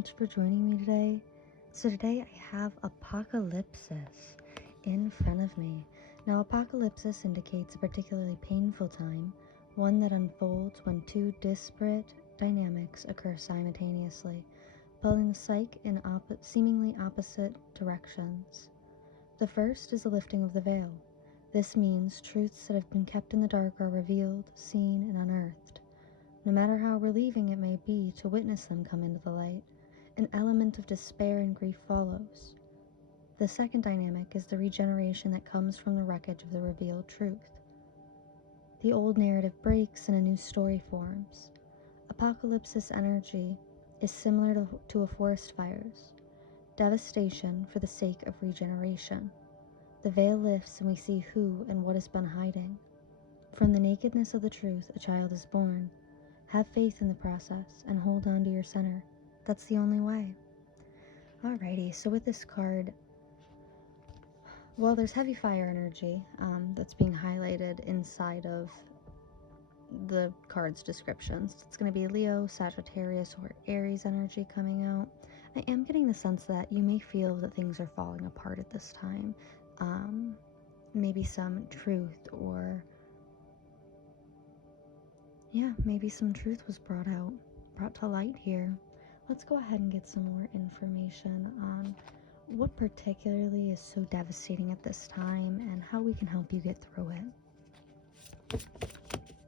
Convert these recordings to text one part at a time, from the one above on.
much for joining me today. So today I have Apocalypsis in front of me. Now, Apocalypsis indicates a particularly painful time, one that unfolds when two disparate dynamics occur simultaneously, pulling the psyche in seemingly opposite directions. The first is the lifting of the veil. This means truths that have been kept in the dark are revealed, seen, and unearthed. No matter how relieving it may be to witness them come into the light, an element of despair and grief follows. The second dynamic is the regeneration that comes from the wreckage of the revealed truth. The old narrative breaks and a new story forms. Apocalypsis energy is similar to a forest fire's devastation for the sake of regeneration. The veil lifts and we see who and what has been hiding. From the nakedness of the truth, a child is born. Have faith in the process and hold on to your center. That's the only way. Alrighty, so with this card, well, there's heavy fire energy that's being highlighted inside of the card's descriptions. It's going to be Leo, Sagittarius, or Aries energy coming out. I am getting the sense that you may feel that things are falling apart at this time. Maybe some truth or maybe some truth was brought to light here. Let's go ahead and get some more information on what particularly is so devastating at this time and how we can help you get through it.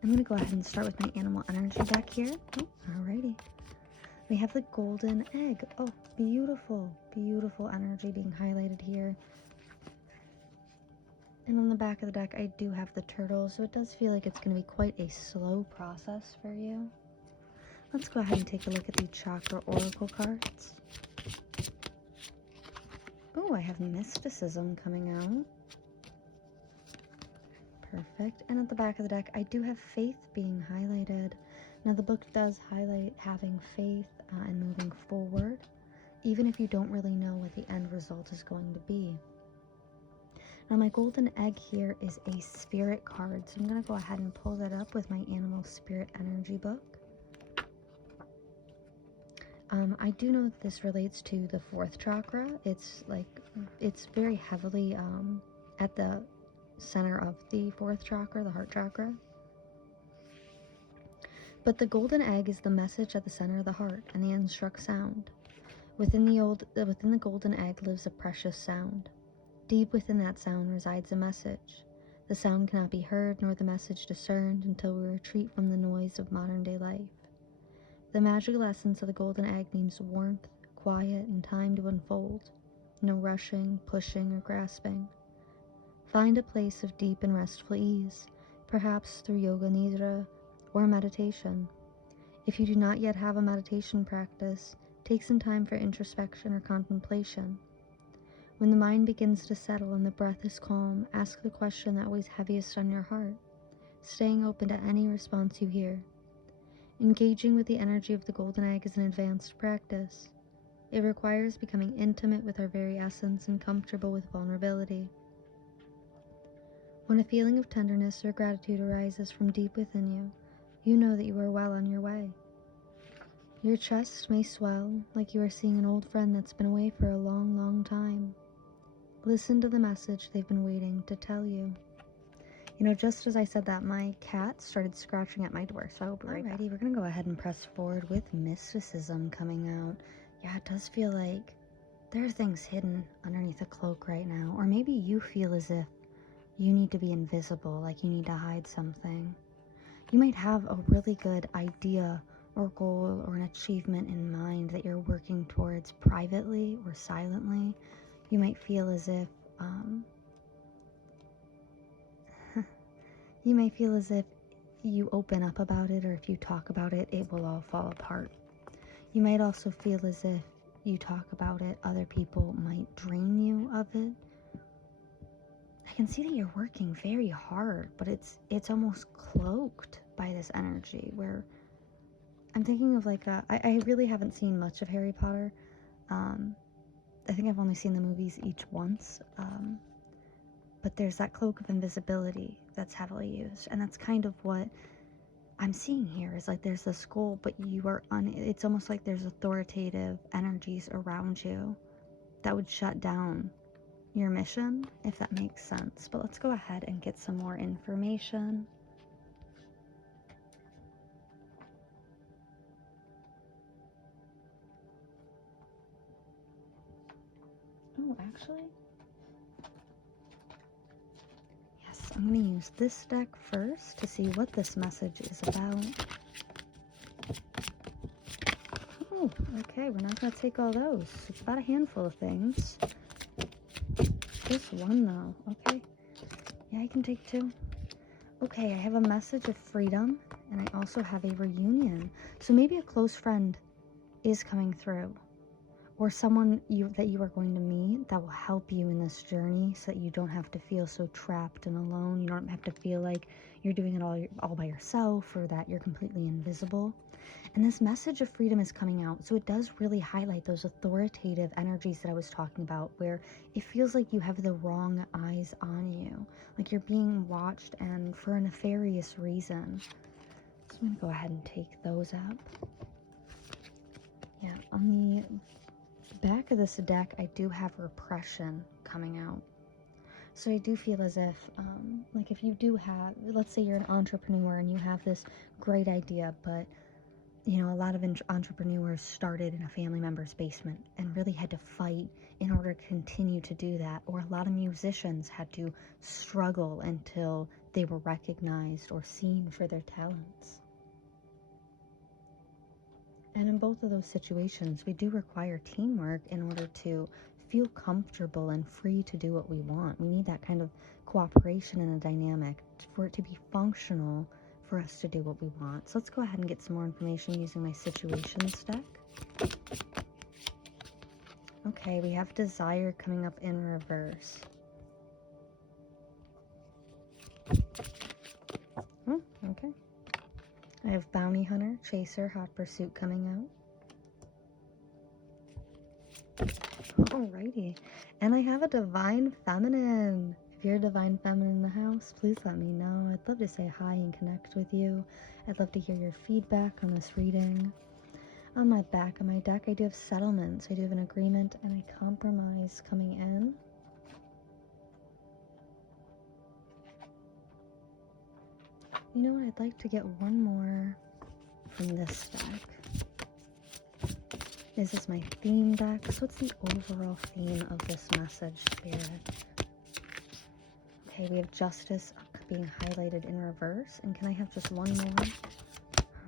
I'm going to go ahead and start with my animal energy deck here. Oh, alrighty. We have the golden egg. Oh, beautiful, beautiful energy being highlighted here. And on the back of the deck, I do have the turtle, so it does feel like it's going to be quite a slow process for you. Let's go ahead and take a look at the chakra oracle cards. Oh, I have mysticism coming out. Perfect. And at the back of the deck, I do have faith being highlighted. Now, the book does highlight having faith and moving forward, even if you don't really know what the end result is going to be. Now, my golden egg here is a spirit card, so I'm going to go ahead and pull that up with my animal spirit energy book. I do know that this relates to the fourth chakra. It's very heavily at the center of the fourth chakra, the heart chakra. But the golden egg is the message at the center of the heart and the instruct sound. Within the golden egg lives a precious sound. Deep within that sound resides a message. The sound cannot be heard nor the message discerned until we retreat from the noise of modern-day life. The magical essence of the golden egg means warmth, quiet, and time to unfold. No rushing, pushing, or grasping. Find a place of deep and restful ease, perhaps through yoga nidra or meditation. If you do not yet have a meditation practice, take some time for introspection or contemplation. When the mind begins to settle and the breath is calm, ask the question that weighs heaviest on your heart, staying open to any response you hear. Engaging with the energy of the golden egg is an advanced practice. It requires becoming intimate with our very essence and comfortable with vulnerability. When a feeling of tenderness or gratitude arises from deep within you, you know that you are well on your way. Your chest may swell like you are seeing an old friend that's been away for a long, long time. Listen to the message they've been waiting to tell you. You know, just as I said that, my cat started scratching at my door, so I'll be right back. Alrighty, we're going to go ahead and press forward with mysticism coming out. Yeah, it does feel like there are things hidden underneath a cloak right now. Or maybe you feel as if you need to be invisible, like you need to hide something. You might have a really good idea or goal or an achievement in mind that you're working towards privately or silently. You might feel as if you open up about it, or if you talk about it, it will all fall apart. You might also feel as if you talk about it, other people might drain you of it. I can see that you're working very hard, but it's almost cloaked by this energy where I'm thinking of like I really haven't seen much of Harry Potter. I think I've only seen the movies each once, but there's that cloak of invisibility that's heavily used, and that's kind of what I'm seeing here is like there's this goal, but you are it's almost like there's authoritative energies around you that would shut down your mission, if that makes sense. But let's go ahead and get some more information. Oh, actually, yes, I'm going to use this deck first to see what this message is about. Oh, okay, we're not going to take all those. It's about a handful of things. Just one, though. Okay. Yeah, I can take two. Okay, I have a message of freedom, and I also have a reunion. So maybe a close friend is coming through, or someone that you are going to meet that will help you in this journey so that you don't have to feel so trapped and alone. You don't have to feel like you're doing it all by yourself, or that you're completely invisible. And this message of freedom is coming out. So it does really highlight those authoritative energies that I was talking about, where it feels like you have the wrong eyes on you, like you're being watched and for a nefarious reason. So I'm going to go ahead and take those up. Yeah, on the back of this deck, I do have repression coming out. So I do feel as if, like if you do have, let's say you're an entrepreneur and you have this great idea, but you know, a lot of entrepreneurs started in a family member's basement and really had to fight in order to continue to do that. Or a lot of musicians had to struggle until they were recognized or seen for their talents. And in both of those situations, we do require teamwork in order to feel comfortable and free to do what we want. We need that kind of cooperation in a dynamic for it to be functional for us to do what we want. So let's go ahead and get some more information using my situations deck. Okay, we have desire coming up in reverse. Oh, okay. I have bounty hunter, chaser, hot pursuit coming out. Alrighty. And I have a divine feminine. If you're a divine feminine in the house, please let me know. I'd love to say hi and connect with you. I'd love to hear your feedback on this reading. On my back of my deck, I do have settlements. I do have an agreement and a compromise coming in. You know what? I'd like to get one more from this deck. This is my theme deck. So what's the overall theme of this message, Spirit? Okay, we have justice being highlighted in reverse. And can I have just one more?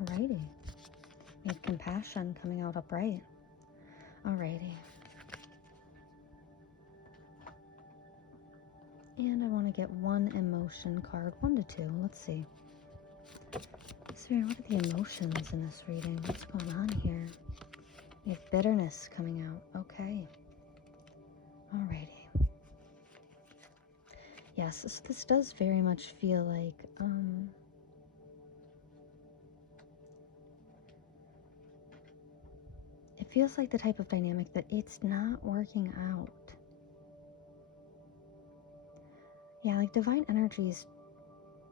Alrighty. We have compassion coming out upright. Alrighty. And I want to get one emotion card, 1 to 2. Let's see. Spirit, what are the emotions in this reading? What's going on here? We have bitterness coming out. Okay. Alrighty. Yes, this does very much feel like, it feels like the type of dynamic that it's not working out. Yeah, like divine energies,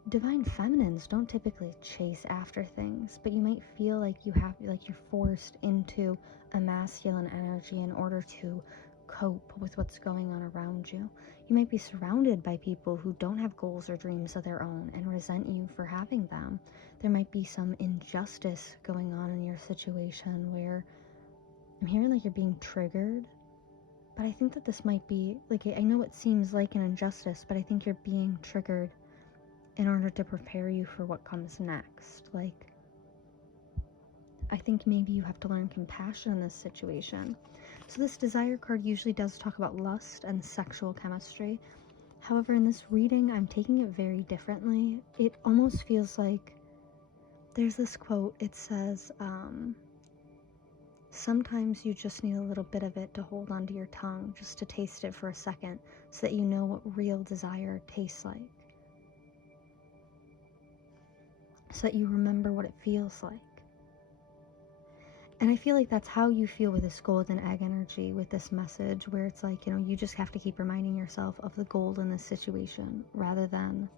divine feminines don't typically chase after things, but you might feel like you're forced into a masculine energy in order to cope with what's going on around you. You might be surrounded by people who don't have goals or dreams of their own and resent you for having them. There might be some injustice going on in your situation where I'm hearing like you're being triggered, but I think that this might be, like, I know it seems like an injustice, but I think you're being triggered in order to prepare you for what comes next. Like, I think maybe you have to learn compassion in this situation. So this desire card usually does talk about lust and sexual chemistry. However, in this reading, I'm taking it very differently. It almost feels like there's this quote. It says, sometimes you just need a little bit of it to hold onto your tongue, just to taste it for a second, so that you know what real desire tastes like. So that you remember what it feels like. And I feel like that's how you feel with this golden egg energy, with this message, where it's like, you know, you just have to keep reminding yourself of the gold in this situation, rather than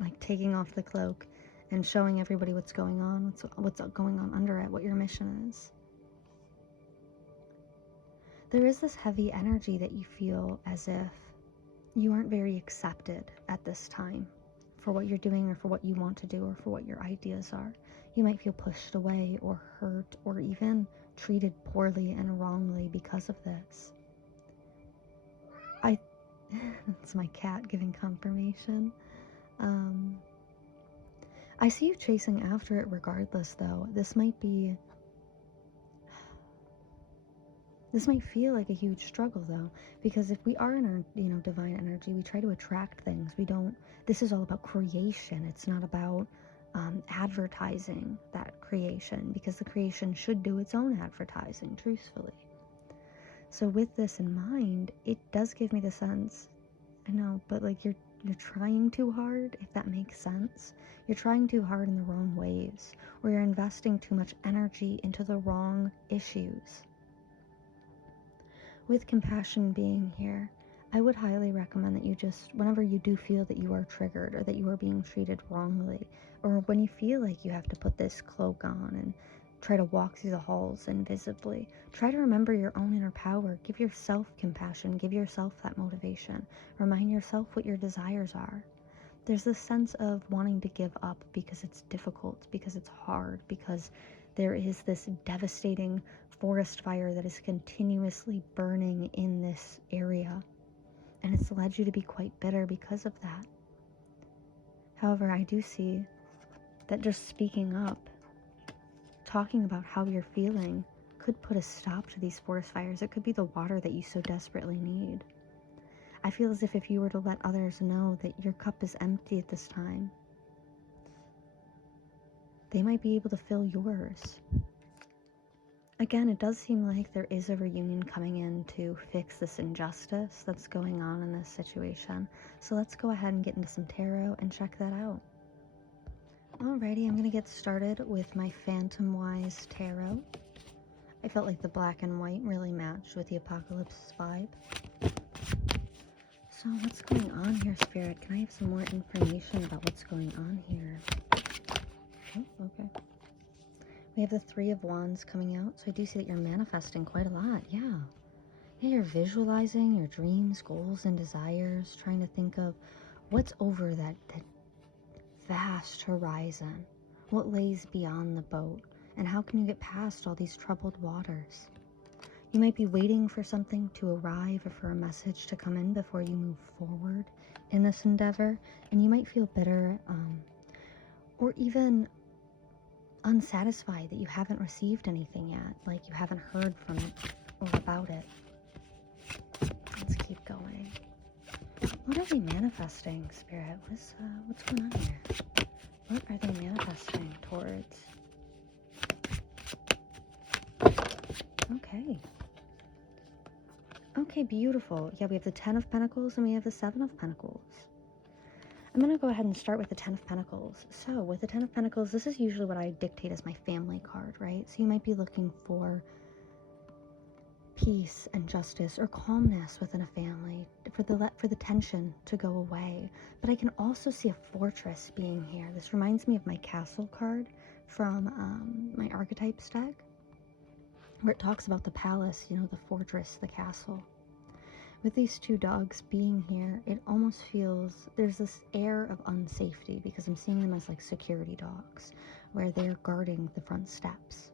like taking off the cloak and showing everybody what's going on, what's going on under it, what your mission is. There is this heavy energy that you feel as if you aren't very accepted at this time for what you're doing or for what you want to do or for what your ideas are. You might feel pushed away or hurt or even treated poorly and wrongly because of this. It's my cat giving confirmation. I see you chasing after it regardless, though. This might feel like a huge struggle, though, because if we are in our, divine energy, we try to attract things. This is all about creation. It's not about advertising that creation, because the creation should do its own advertising, truthfully. So with this in mind, it does give me the sense, I know, but like you're trying too hard, if that makes sense. You're trying too hard in the wrong ways, or you're investing too much energy into the wrong issues. With compassion being here, I would highly recommend that you just, whenever you do feel that you are triggered or that you are being treated wrongly, or when you feel like you have to put this cloak on and try to walk through the halls invisibly, try to remember your own inner power. Give yourself compassion. Give yourself that motivation. Remind yourself what your desires are. There's this sense of wanting to give up because it's difficult, because it's hard, because there is this devastating forest fire that is continuously burning in this area, and it's led you to be quite bitter because of that. However, I do see that just speaking up, talking about how you're feeling, could put a stop to these forest fires. It could be the water that you so desperately need. I feel as if you were to let others know that your cup is empty at this time, they might be able to fill yours. Again, it does seem like there is a reunion coming in to fix this injustice that's going on in this situation. So let's go ahead and get into some tarot and check that out. Alrighty, I'm going to get started with my Phantom Wise Tarot. I felt like the black and white really matched with the Apocalypse vibe. So what's going on here, Spirit? Can I have some more information about what's going on here? Oh, okay. We have the Three of Wands coming out, so I do see that you're manifesting quite a lot, yeah. Yeah, you're visualizing your dreams, goals, and desires, trying to think of what's over that vast horizon, what lays beyond the boat, and how can you get past all these troubled waters. You might be waiting for something to arrive or for a message to come in before you move forward in this endeavor, and you might feel bitter or even unsatisfied that you haven't received anything yet, like you haven't heard from it or about it. Let's keep going. What are they manifesting, Spirit? What's going on here? What are they manifesting towards? Okay. Okay, beautiful. Yeah, we have the Ten of Pentacles and we have the Seven of Pentacles. I'm going to go ahead and start with the Ten of Pentacles. So with the Ten of Pentacles, this is usually what I dictate as my family card, right? So you might be looking for peace and justice or calmness within a family, for the tension to go away. But I can also see a fortress being here. This reminds me of my Castle card from my Archetypes deck, where it talks about the palace, the fortress, the castle. With these two dogs being here, it almost feels there's this air of unsafety because I'm seeing them as like security dogs, where they're guarding the front steps.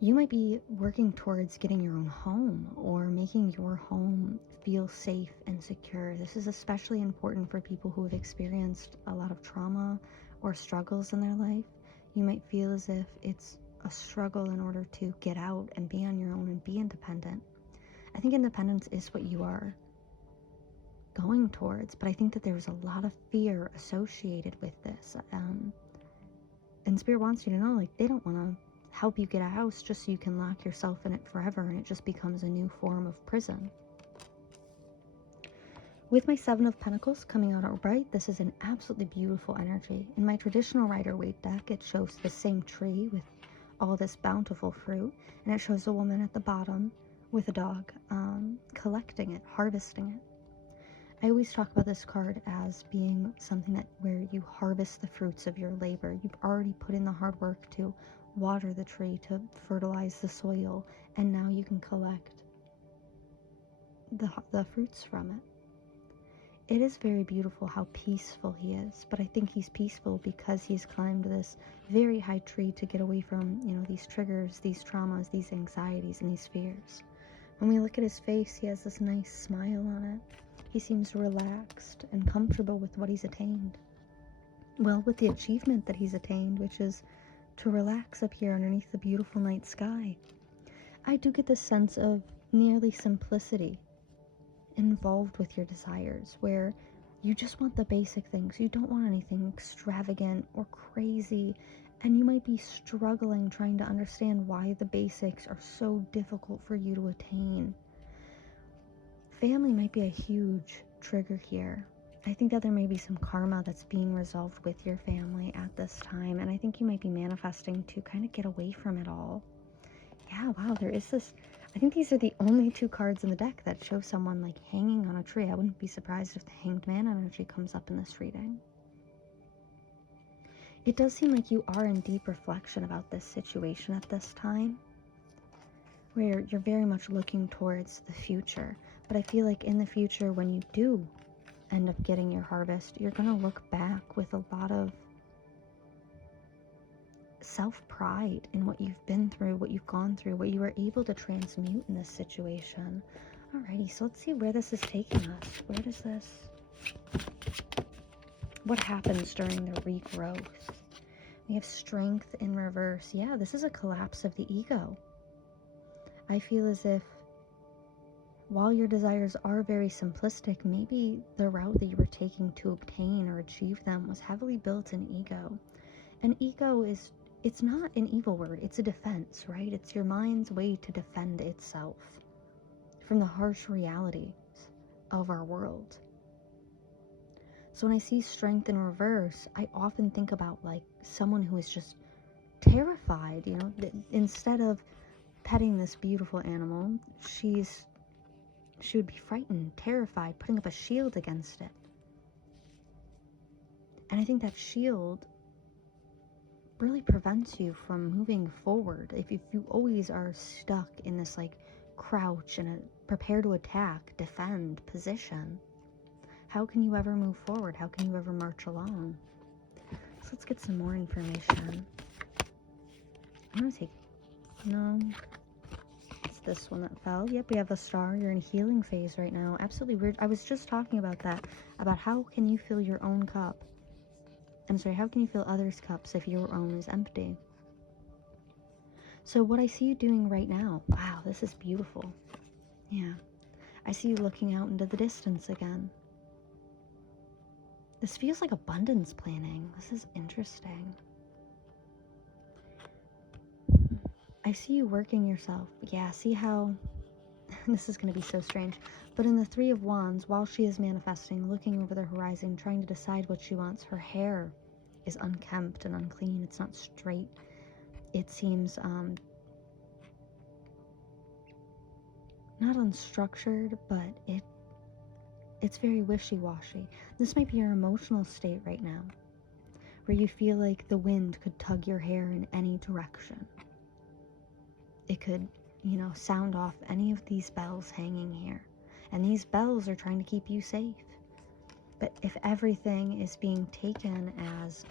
You might be working towards getting your own home or making your home feel safe and secure. This is especially important for people who have experienced a lot of trauma or struggles in their life. You might feel as if it's a struggle in order to get out and be on your own and be independent. I think independence is what you are going towards, but I think that there's a lot of fear associated with this. And Spirit wants you to know, like, they don't want to help you get a house just so you can lock yourself in it forever and it just becomes a new form of prison. With my Seven of Pentacles coming out outright, this is an absolutely beautiful energy. In my traditional Rider-Waite deck, it shows the same tree with all this bountiful fruit, and it shows a woman at the bottom with a dog collecting it, harvesting it. I always talk about this card as being something that where you harvest the fruits of your labor. You've already put in the hard work to water the tree, to fertilize the soil, and now you can collect the fruits from it. It is very beautiful how peaceful he is, but I think he's peaceful because he's climbed this very high tree to get away from, these triggers, these traumas, these anxieties, and these fears. When we look at his face, he has this nice smile on it. He seems relaxed and comfortable with what he's attained. Well, with the achievement that he's attained, which is to relax up here underneath the beautiful night sky, I do get this sense of nearly simplicity involved with your desires, where you just want the basic things. You don't want anything extravagant or crazy, and you might be struggling trying to understand why the basics are so difficult for you to attain. Family might be a huge trigger here. I think that there may be some karma that's being resolved with your family at this time, and I think you might be manifesting to kind of get away from it all. Yeah, wow, there is this. I think these are the only two cards in the deck that show someone like hanging on a tree. I wouldn't be surprised if the Hanged Man energy comes up in this reading. It does seem like you are in deep reflection about this situation at this time, where you're very much looking towards the future. But I feel like in the future, when you do end up getting your harvest, you're going to look back with a lot of self-pride in what you've been through, what you've gone through, what you were able to transmute in this situation. Alrighty, so let's see where this is taking us. Where does this... What happens during the regrowth? We have strength in reverse. Yeah, this is a collapse of the ego. I feel as if while your desires are very simplistic, maybe the route that you were taking to obtain or achieve them was heavily built in ego. And ego is, it's not an evil word, it's a defense, right? It's your mind's way to defend itself from the harsh realities of our world. So when I see strength in reverse, I often think about like someone who is just terrified, instead of petting this beautiful animal, she would be frightened, terrified, putting up a shield against it. And I think that shield really prevents you from moving forward. If you always are stuck in this like crouch and prepare to attack, defend position, how can you ever move forward? How can you ever march along? So let's get some more information. I'm gonna take, no, it's this one that fell. Yep, we have a star. You're in a healing phase right now. Absolutely weird. I was just talking about that, about how can you fill your own cup? I'm sorry, how can you fill others' cups if your own is empty? So what I see you doing right now, wow, this is beautiful. Yeah, I see you looking out into the distance again. This feels like abundance planning. This is interesting. I see you working yourself. Yeah, see how, this is going to be so strange, but in the Three of Wands, while she is manifesting, looking over the horizon, trying to decide what she wants, her hair is unkempt and unclean. It's not straight. It seems not unstructured, but it's very wishy-washy. This might be your emotional state right now, where you feel like the wind could tug your hair in any direction. It could, sound off any of these bells hanging here. And these bells are trying to keep you safe. But if everything is being taken as,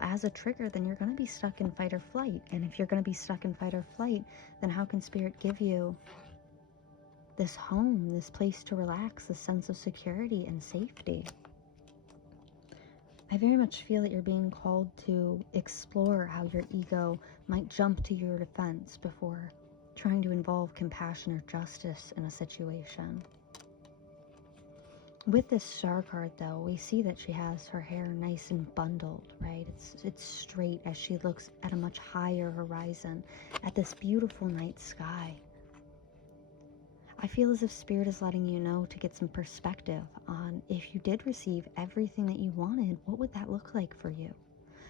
as a trigger, then you're going to be stuck in fight or flight. And if you're going to be stuck in fight or flight, then how can Spirit give you this home, this place to relax, this sense of security and safety? I very much feel that you're being called to explore how your ego might jump to your defense before trying to involve compassion or justice in a situation. With this star card, though, we see that she has her hair nice and bundled, right? It's straight as she looks at a much higher horizon, at this beautiful night sky. I feel as if Spirit is letting you know to get some perspective on, if you did receive everything that you wanted, what would that look like for you?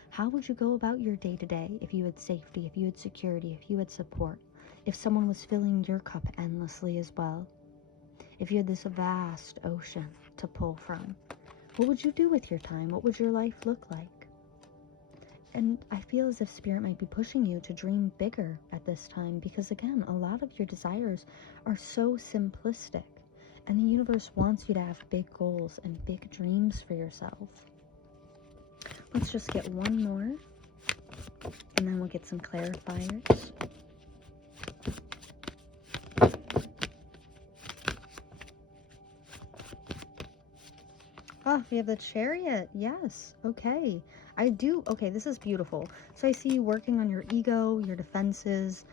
How would you go about your day-to-day if you had safety, if you had security, if you had support, if someone was filling your cup endlessly as well? if you had this vast ocean to pull from, what would you do with your time? What would your life look like? And I feel as if Spirit might be pushing you to dream bigger at this time, because again, a lot of your desires are so simplistic, and the universe wants you to have big goals and big dreams for yourself. Let's just get one more, and then we'll get some clarifiers. Oh, we have the Chariot. Yes. Okay. Okay, this is beautiful. So I see you working on your ego, your defenses,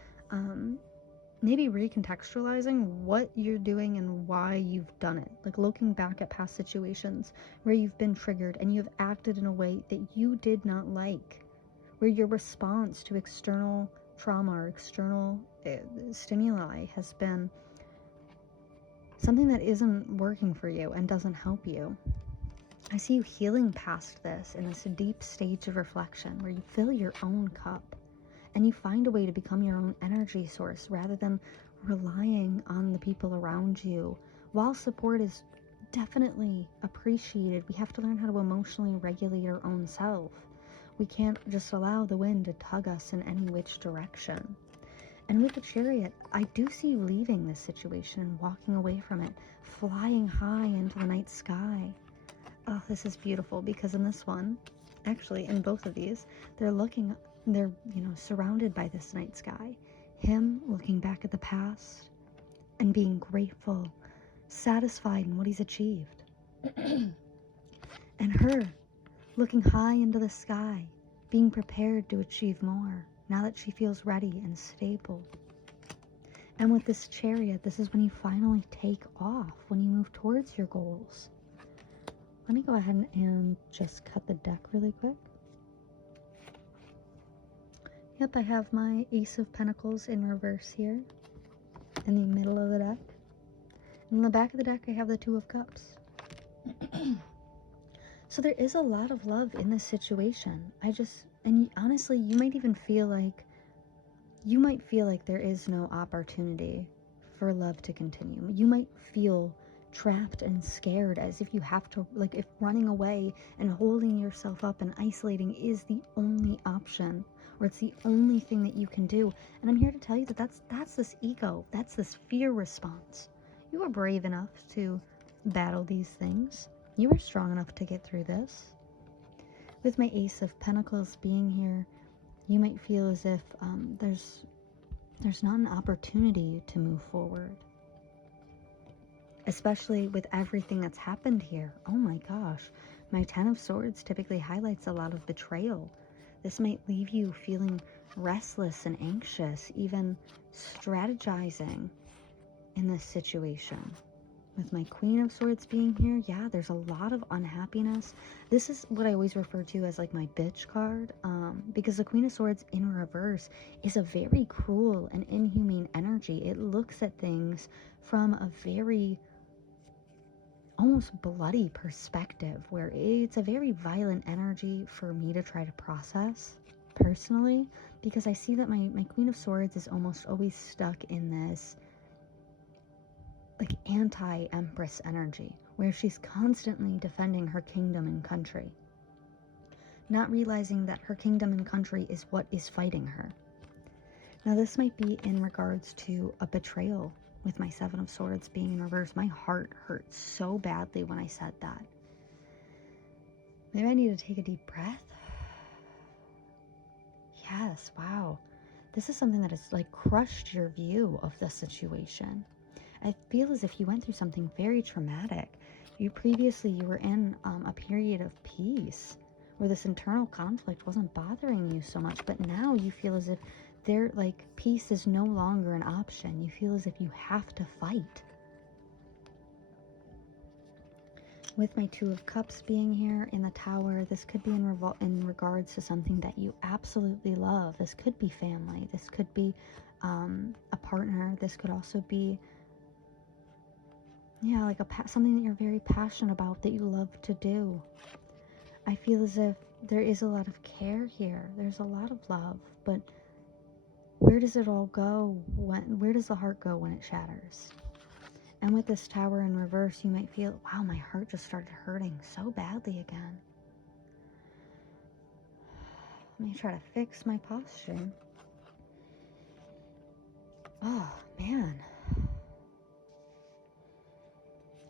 maybe recontextualizing what you're doing and why you've done it. Like looking back at past situations where you've been triggered and you've acted in a way that you did not like, where your response to external trauma or external stimuli has been something that isn't working for you and doesn't help you. I see you healing past this in this deep stage of reflection where you fill your own cup and you find a way to become your own energy source rather than relying on the people around you. While support is definitely appreciated, we have to learn how to emotionally regulate our own self. We can't just allow the wind to tug us in any which direction. And with the Chariot, I do see you leaving this situation and walking away from it, flying high into the night sky. Oh, this is beautiful, because in this one, actually in both of these, they're surrounded by this night sky. Him looking back at the past and being grateful, satisfied in what he's achieved. And her looking high into the sky, being prepared to achieve more now that she feels ready and stable. And with this Chariot, this is when you finally take off, when you move towards your goals. Let me go ahead and just cut the deck really quick. Yep, I have my Ace of Pentacles in reverse here in the middle of the deck. In the back of the deck, I have the Two of Cups. So there is a lot of love in this situation. And honestly, you might feel like there is no opportunity for love to continue. You might feel trapped and scared, as if you have to, like if running away and holding yourself up and isolating is the only option, or it's the only thing that you can do. And I'm here to tell you that that's this ego, that's this fear response. You are brave enough to battle these things. You are strong enough to get through this. With my Ace of Pentacles being here, you might feel as if there's not an opportunity to move forward. Especially with everything that's happened here. Oh my gosh. My Ten of Swords typically highlights a lot of betrayal. This might leave you feeling restless and anxious, even strategizing in this situation. With my Queen of Swords being here, yeah, there's a lot of unhappiness. This is what I always refer to as like my bitch card, because the Queen of Swords in reverse is a very cruel and inhumane energy. It looks at things from a very almost bloody perspective, where it's a very violent energy for me to try to process personally, because I see that my Queen of Swords is almost always stuck in this like anti-empress energy, where she's constantly defending her kingdom and country, not realizing that her kingdom and country is what is fighting her. Now this might be in regards to a betrayal. With my Seven of Swords being in reverse, my heart hurt so badly when I said that. Maybe I need to take a deep breath. Yes, wow. This is something that has like crushed your view of the situation. I feel as if you went through something very traumatic. You were in a period of peace where this internal conflict wasn't bothering you so much, but now you feel as if peace is no longer an option. You feel as if you have to fight. With my Two of Cups being here in the Tower, this could be in regards to something that you absolutely love. This could be family. This could be a partner. This could also be, yeah, like something that you're very passionate about, that you love to do. I feel as if there is a lot of care here. There's a lot of love, but where does it all go? Where does the heart go when it shatters? And And with this Tower in reverse, you might feel, wow, my heart just started hurting so badly again. Let me try to fix my posture. Oh, man.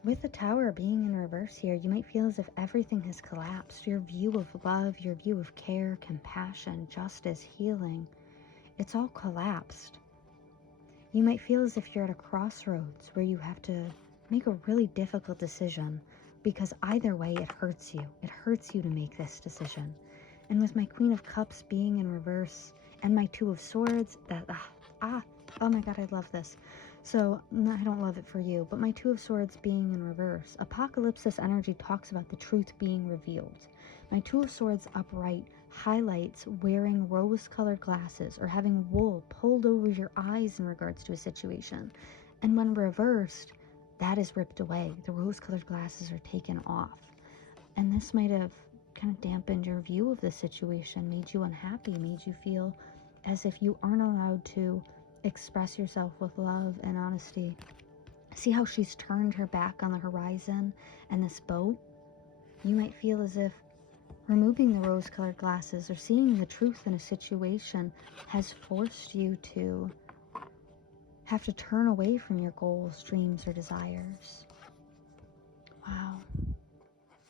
With the Tower being in reverse here, you might feel as if everything has collapsed. Your view of love, your view of care, compassion, justice, healing, it's all collapsed. You might feel as if you're at a crossroads where you have to make a really difficult decision, because either way it hurts you. It hurts you to make this decision. And with my Queen of Cups being in reverse and my Two of Swords, oh my God, I love this. So, no, I don't love it for you, but my Two of Swords being in reverse, apocalypsis energy talks about the truth being revealed. My Two of Swords upright highlights wearing rose-colored glasses or having wool pulled over your eyes in regards to a situation. And when reversed, that is ripped away. The rose-colored glasses are taken off. And this might have kind of dampened your view of the situation, made you unhappy, made you feel as if you aren't allowed to express yourself with love and honesty. See how she's turned her back on the horizon and this boat? You might feel as if removing the rose-colored glasses or seeing the truth in a situation has forced you to have to turn away from your goals, dreams, or desires. Wow.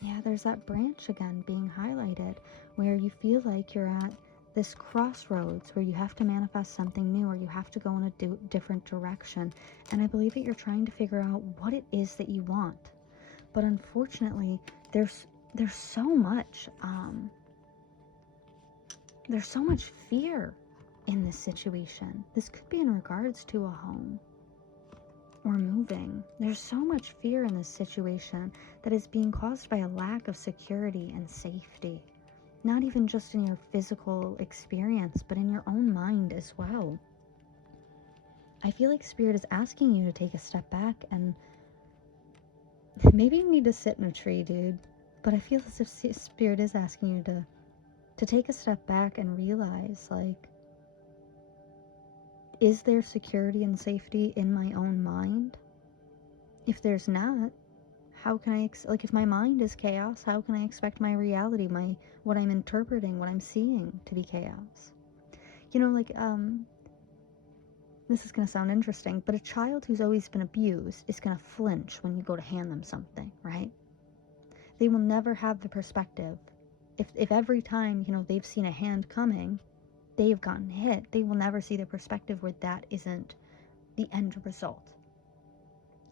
Yeah, there's that branch again being highlighted where you feel like you're at this crossroads where you have to manifest something new or you have to go in a different direction. And I believe that you're trying to figure out what it is that you want. But unfortunately, there's so much fear in this situation. This could be in regards to a home or moving. There's so much fear in this situation that is being caused by a lack of security and safety. Not even just in your physical experience, but in your own mind as well. I feel like Spirit is asking you to take a step back, and maybe you need to sit in a tree, dude. But I feel as if Spirit is asking you to take a step back and realize, like, is there security and safety in my own mind? If there's not, how can I, if my mind is chaos, how can I expect my reality, what I'm interpreting, what I'm seeing to be chaos? You know, like, this is going to sound interesting, but a child who's always been abused is going to flinch when you go to hand them something, right? They will never have the perspective. If every time, you know, they've seen a hand coming, they've gotten hit, they will never see the perspective where that isn't the end result.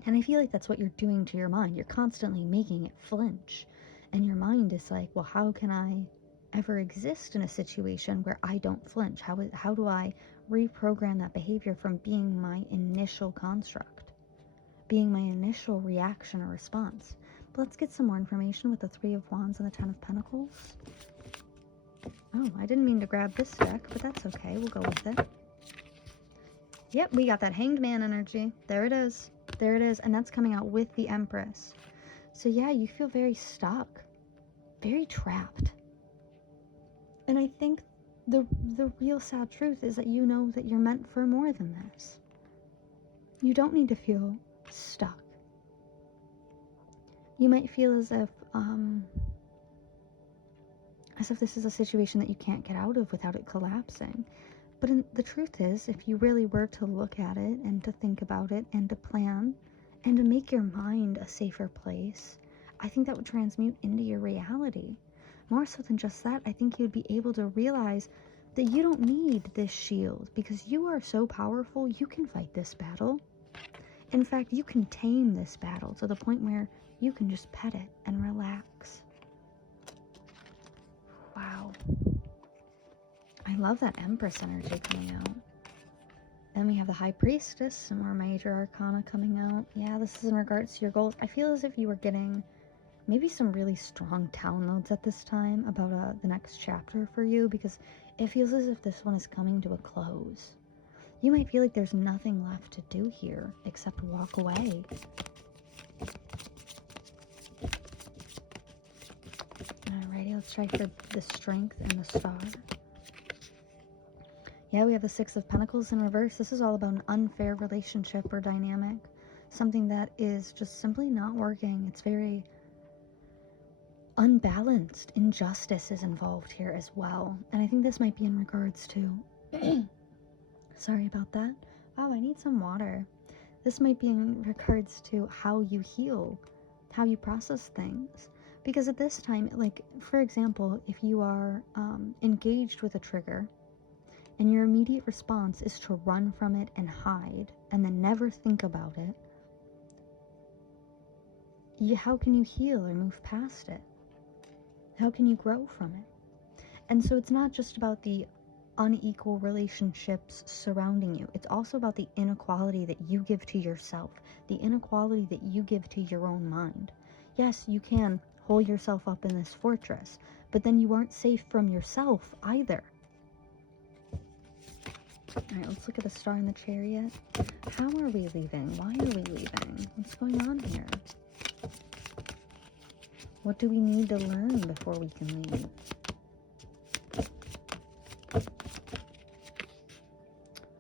And I feel like that's what you're doing to your mind. You're constantly making it flinch. And your mind is like, well, how can I ever exist in a situation where I don't flinch? How do I reprogram that behavior from being my initial construct, being my initial reaction or response? But let's get some more information with the Three of Wands and the Ten of Pentacles. Oh, I didn't mean to grab this deck, but that's okay. We'll go with it. Yep, we got that Hanged Man energy. There it is. There it is. And that's coming out with the Empress. So yeah, you feel very stuck, very trapped. And I think the real sad truth is that you know that you're meant for more than this. You don't need to feel stuck. You might feel as if this is a situation that you can't get out of without it collapsing. But the truth is, if you really were to look at it and to think about it and to plan and to make your mind a safer place, I think that would transmute into your reality. More so than just that, I think you'd be able to realize that you don't need this shield because you are so powerful, you can fight this battle. In fact, you can tame this battle to the point where you can just pet it and relax. Wow. I love that Empress energy coming out. Then we have the High Priestess, some more major arcana coming out. Yeah, this is in regards to your goals. I feel as if you were getting maybe some really strong downloads at this time about the next chapter for you, because it feels as if this one is coming to a close. You might feel like there's nothing left to do here except walk away. Alrighty, let's try for the Strength and the Star. Yeah, we have the Six of Pentacles in reverse. This is all about an unfair relationship or dynamic. something that is just simply not working. It's very unbalanced. Injustice is involved here as well. And I think this might be in regards to, sorry about that. Oh, I need some water. This might be in regards to how you heal, how you process things. Because at this time, like, for example, if you are engaged with a trigger and your immediate response is to run from it and hide and then never think about it, how can you heal or move past it? How can you grow from it? And so it's not just about the unequal relationships surrounding you. It's also about the inequality that you give to yourself, the inequality that you give to your own mind. Yes, you can hold yourself up in this fortress, but then you aren't safe from yourself either. All right, let's look at the star in the chariot. How are we leaving? Why are we leaving? What's going on here? What do we need to learn before we can leave?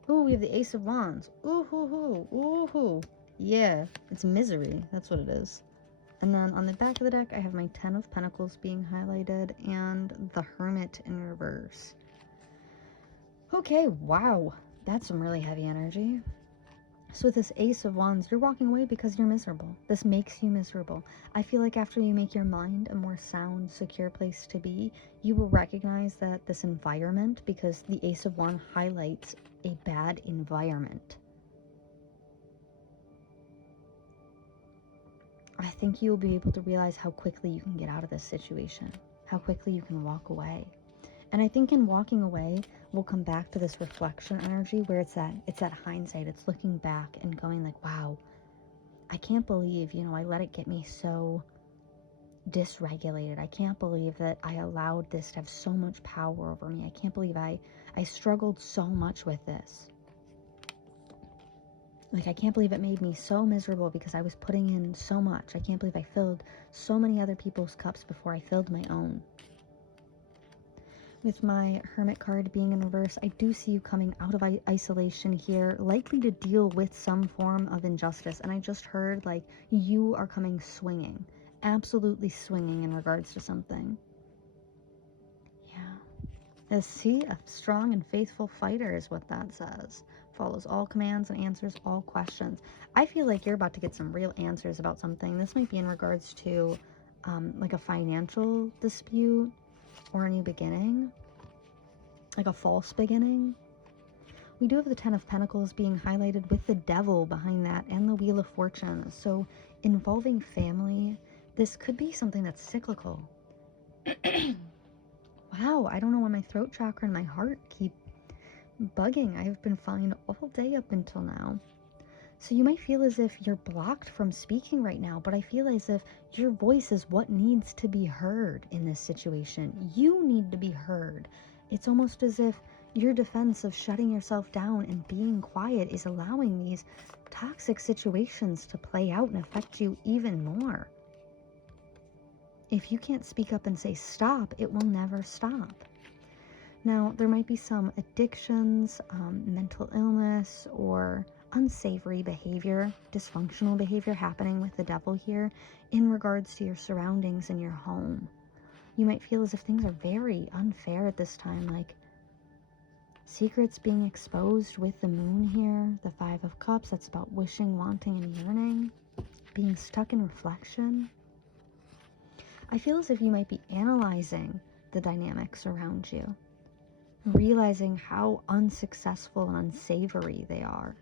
Ooh, we have the Ace of Wands. Ooh, hoo, hoo, ooh, hoo. Yeah, it's misery. That's what it is. And then on the back of the deck, I have my 10 of Pentacles being highlighted and the Hermit in reverse. Okay, wow. That's some really heavy energy. So with this Ace of Wands, you're walking away because you're miserable. This makes you miserable. I feel like after you make your mind a more sound, secure place to be, you will recognize that this environment, because the Ace of Wands highlights a bad environment. I think you'll be able to realize how quickly you can get out of this situation, how quickly you can walk away. And I think in walking away, we'll come back to this reflection energy where it's that hindsight. It's looking back and going like, wow, I can't believe, I let it get me so dysregulated. I can't believe that I allowed this to have so much power over me. I can't believe I struggled so much with this. Like, I can't believe it made me so miserable because I was putting in so much. I can't believe I filled so many other people's cups before I filled my own. With my Hermit card being in reverse, I do see you coming out of isolation here, likely to deal with some form of injustice. And I just heard, like, you are coming swinging, absolutely swinging in regards to something. Yeah. See, a strong and faithful fighter is what that says. Follows all commands and answers all questions. I feel like you're about to get some real answers about something. This might be in regards to, like, a financial dispute, or a new beginning, like a false beginning. We do have the 10 of Pentacles being highlighted with the Devil behind that and the Wheel of Fortune. So involving family, this could be something that's cyclical. Wow, I don't know why my throat chakra and my heart keep bugging. I've been fine all day up until now. So you might feel as if you're blocked from speaking right now, but I feel as if your voice is what needs to be heard in this situation. You need to be heard. It's almost as if your defense of shutting yourself down and being quiet is allowing these toxic situations to play out and affect you even more. If you can't speak up and say stop, it will never stop. Now, there might be some addictions, mental illness, or unsavory behavior, dysfunctional behavior happening with the Devil here in regards to your surroundings and your home. You might feel as if things are very unfair at this time, like secrets being exposed with the Moon here, the 5 of Cups, that's about wishing, wanting, and yearning, being stuck in reflection. I feel as if you might be analyzing the dynamics around you, realizing how unsuccessful and unsavory they are,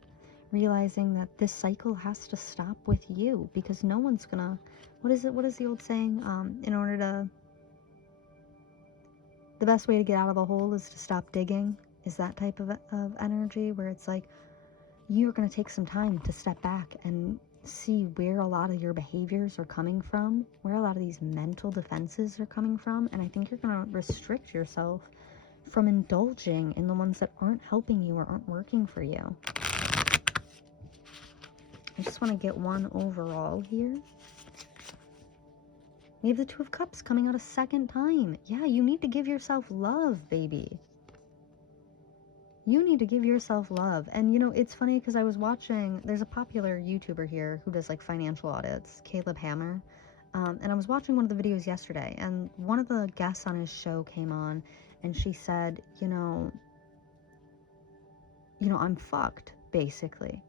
realizing that this cycle has to stop with you, because no one's gonna, what is the old saying, the best way to get out of a hole is to stop digging, is that type of energy where it's like, you're gonna take some time to step back and see where a lot of your behaviors are coming from, where a lot of these mental defenses are coming from, and I think you're gonna restrict yourself from indulging in the ones that aren't helping you or aren't working for you. I just want to get one overall here. We have the 2 of Cups coming out a second time. Yeah, you need to give yourself love, baby. You need to give yourself love. And you know, it's funny because I was watching, there's a popular YouTuber here who does like financial audits, Caleb Hammer. And I was watching one of the videos yesterday, and one of the guests on his show came on, and she said, I'm fucked, basically.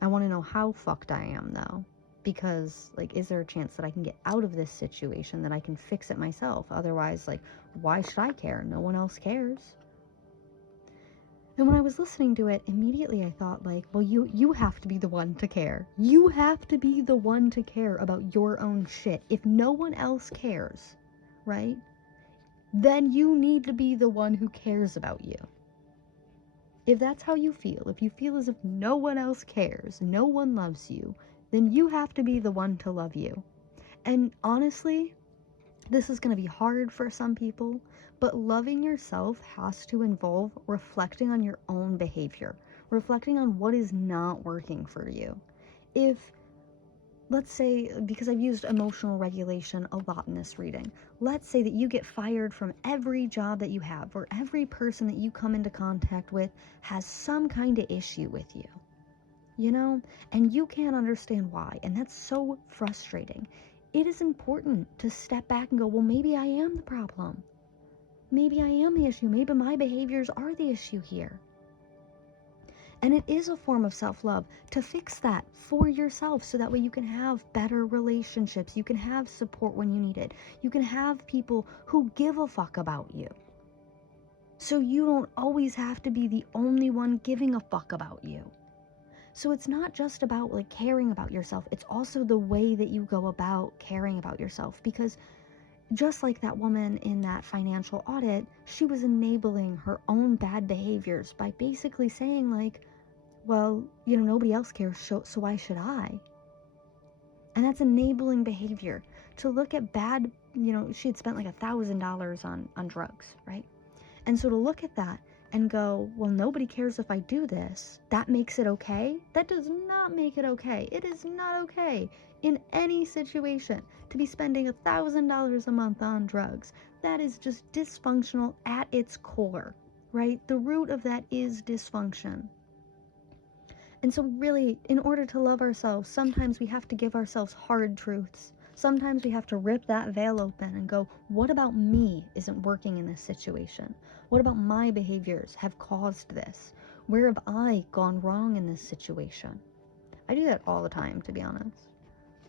I want to know how fucked I am, though. Because, like, is there a chance that I can get out of this situation, that I can fix it myself? Otherwise, like, why should I care? No one else cares. And when I was listening to it, immediately I thought, like, well, you have to be the one to care. You have to be the one to care about your own shit. If no one else cares, right? Then you need to be the one who cares about you. If that's how you feel, if you feel as if no one else cares, no one loves you, then you have to be the one to love you. And honestly, this is going to be hard for some people, but loving yourself has to involve reflecting on your own behavior, reflecting on what is not working for you. If, let's say, because I've used emotional regulation a lot in this reading, let's say that you get fired from every job that you have, or every person that you come into contact with has some kind of issue with you, and you can't understand why, and that's so frustrating. It is important to step back and go, well, maybe I am the problem. Maybe I am the issue. Maybe my behaviors are the issue here. And it is a form of self-love to fix that for yourself, so that way you can have better relationships. You can have support when you need it. You can have people who give a fuck about you. So you don't always have to be the only one giving a fuck about you. So it's not just about like caring about yourself. It's also the way that you go about caring about yourself. Because just like that woman in that financial audit, she was enabling her own bad behaviors by basically saying like, well, nobody else cares, so why should I? And that's enabling behavior. To look at bad, she had spent like $1,000 on drugs, right? And so to look at that and go, well, nobody cares if I do this, that makes it okay? That does not make it okay. It is not okay in any situation to be spending $1,000 a month on drugs. That is just dysfunctional at its core, right? The root of that is dysfunction. And so really, in order to love ourselves, sometimes we have to give ourselves hard truths. Sometimes we have to rip that veil open and go, what about me isn't working in this situation? What about my behaviors have caused this? Where have I gone wrong in this situation? I do that all the time, to be honest.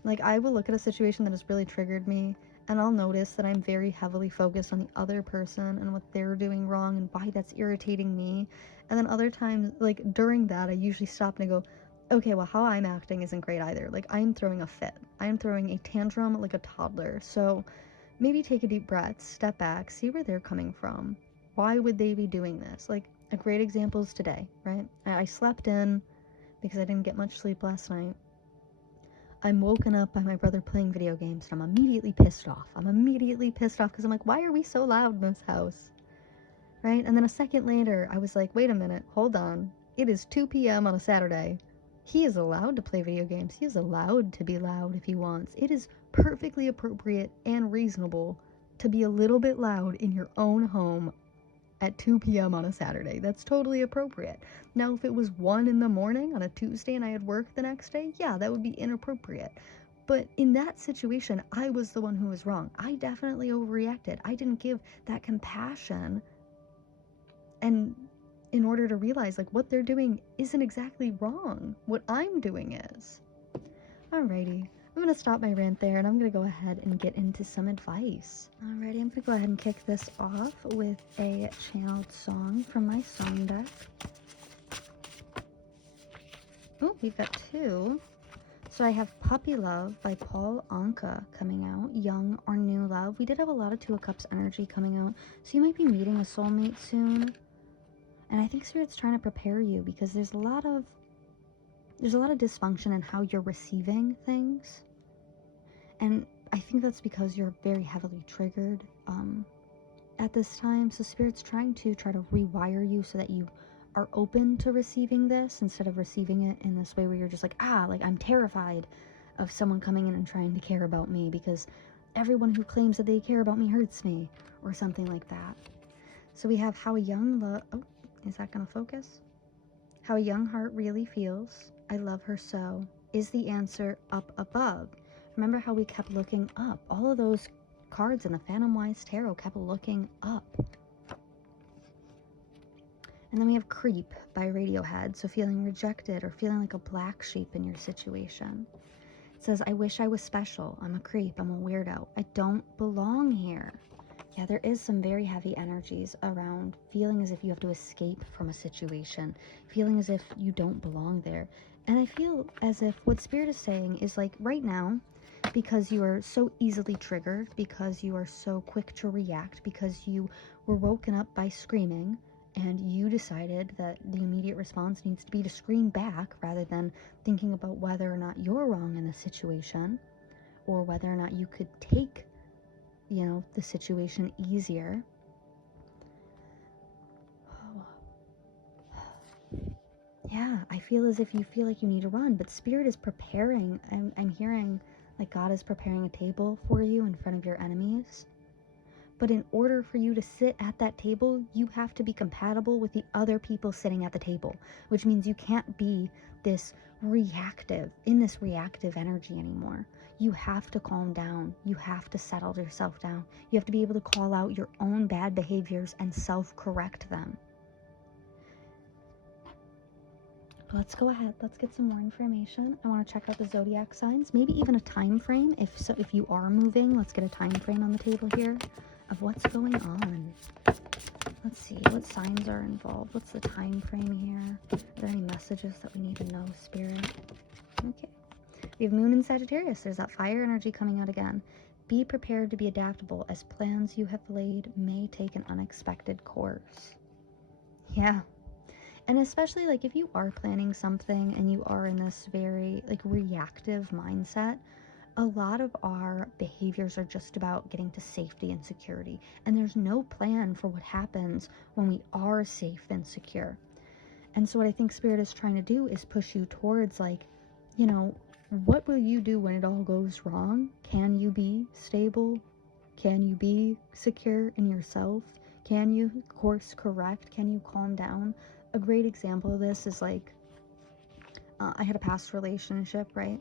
Like, I will look at a situation that has really triggered me, and I'll notice that I'm very heavily focused on the other person and what they're doing wrong and why that's irritating me. And then other times, like, during that, I usually stop and I go, okay, well, how I'm acting isn't great either. Like, I'm throwing a fit. I'm throwing a tantrum like a toddler. So maybe take a deep breath, step back, see where they're coming from. Why would they be doing this? Like, a great example is today, right? I slept in because I didn't get much sleep last night. I'm woken up by my brother playing video games, and I'm immediately pissed off. Because I'm like, why are we so loud in this house? Right? And then a second later, I was like, wait a minute, hold on. It is 2 p.m. on a Saturday. He is allowed to play video games. He is allowed to be loud if he wants. It is perfectly appropriate and reasonable to be a little bit loud in your own home at 2 p.m. on a Saturday. That's totally appropriate. Now, if it was 1 in the morning on a Tuesday and I had work the next day, yeah, that would be inappropriate. But in that situation, I was the one who was wrong. I definitely overreacted. I didn't give that compassion, and in order to realize like what they're doing isn't exactly wrong. What I'm doing is. Alrighty. I'm going to stop my rant there, and I'm going to go ahead and get into some advice. Alrighty, I'm going to go ahead and kick this off with a channeled song from my song deck. Oh, we've got two. So I have Puppy Love by Paul Anka coming out, Young or New Love. We did have a lot of Two of Cups energy coming out, so you might be meeting a soulmate soon. And I think Spirit's trying to prepare you because there's a lot of dysfunction in how you're receiving things. And I think that's because you're very heavily triggered at this time. So Spirit's trying to rewire you so that you are open to receiving this instead of receiving it in this way where you're just like, I'm terrified of someone coming in and trying to care about me because everyone who claims that they care about me hurts me, or something like that. So we have How a Young Love... Oh, Is that going to focus? How a young heart really feels. I love her so. Is the answer up above? Remember how we kept looking up? All of those cards in the Phantom Wise Tarot kept looking up. And then we have Creep by Radiohead. So feeling rejected or feeling like a black sheep in your situation. It says, I wish I was special. I'm a creep. I'm a weirdo. I don't belong here. Yeah, there is some very heavy energies around feeling as if you have to escape from a situation, feeling as if you don't belong there. And I feel as if what Spirit is saying is like right now, because you are so easily triggered, because you are so quick to react, because you were woken up by screaming, and you decided that the immediate response needs to be to scream back rather than thinking about whether or not you're wrong in the situation, or whether or not you could take the situation easier. Yeah, I feel as if you feel like you need to run, but Spirit is preparing. I'm hearing like God is preparing a table for you in front of your enemies. But in order for you to sit at that table, you have to be compatible with the other people sitting at the table, which means you can't be this reactive energy anymore. You have to calm down. You have to settle yourself down. You have to be able to call out your own bad behaviors and self-correct them. Let's go ahead. Let's get some more information. I want to check out the zodiac signs, maybe even a time frame. If you are moving, let's get a time frame on the table here of what's going on. Let's see what signs are involved. What's the time frame here? Are there any messages that we need to know, Spirit? Okay. We have Moon in Sagittarius. There's that fire energy coming out again. Be prepared to be adaptable as plans you have laid may take an unexpected course. Yeah. And especially like if you are planning something and you are in this very like reactive mindset, a lot of our behaviors are just about getting to safety and security. And there's no plan for what happens when we are safe and secure. And so what I think Spirit is trying to do is push you towards like, what will you do when it all goes wrong? Can you be stable? Can you be secure in yourself? Can you course correct? Can you calm down? A great example of this is like, I had a past relationship, right?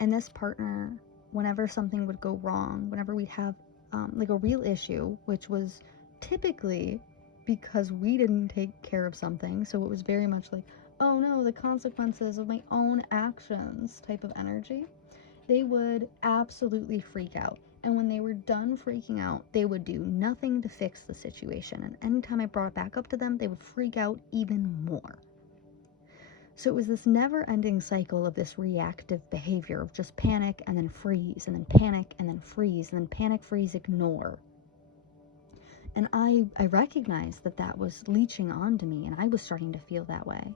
And this partner, whenever something would go wrong, whenever we'd have like a real issue, which was typically because we didn't take care of something, so it was very much like, oh no, the consequences of my own actions type of energy, they would absolutely freak out. And when they were done freaking out, they would do nothing to fix the situation. And anytime I brought it back up to them, they would freak out even more. So it was this never-ending cycle of this reactive behavior of just panic and then freeze, and then panic and then freeze, and then panic, freeze, ignore. And I recognized that was leeching onto me, and I was starting to feel that way.